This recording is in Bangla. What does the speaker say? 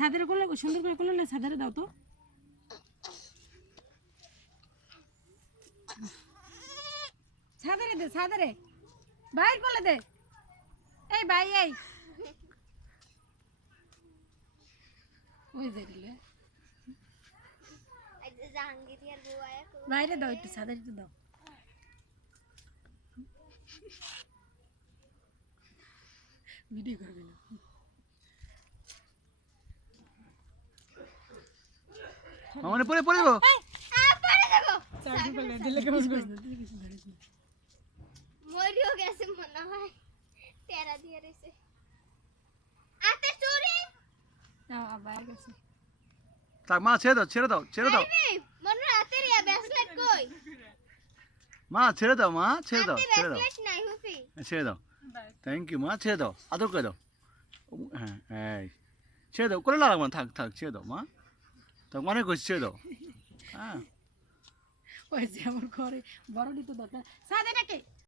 ছাদের কোলে সুন্দর করে কোলে ছাদের দাও তো ছাদরে দে ছাদরে বাইর কোলে দে এই ভাই এই ওই দেখলে জাহাঙ্গীরিয়ার বউ আয়া বাইরে দাও একটু ছাদরে একটু দাও ভিডিও করবি না মামনি পরে পড়ে যাবো পরে যাবো চাকরি পেলে দিলে কেমন করিস না দিলে কিছু ধরিস না মরিও গেছে মনে হয় তেরা দিয়ে রইছে আতে চুরি বাইরে গেছে থাক মা ছেড়ে দাও মনে রাতে রিয়া ব্যাসলেট কই মা ছেড়ে দাও ব্যাসলেট নাই হুফি ছেড়ে দাও থ্যাংক ইউ মা ছেড়ে দাও আদর করে দাও হ্যাঁ এই ছেড়ে দাও করে লাগবে না থাক ছেড়ে দাও মা থাক অনেক হয়েছে ছেড়ে দাও হ্যাঁ ওই যে আমার ঘরে বড় দিতে দরকার ছাদে নাকি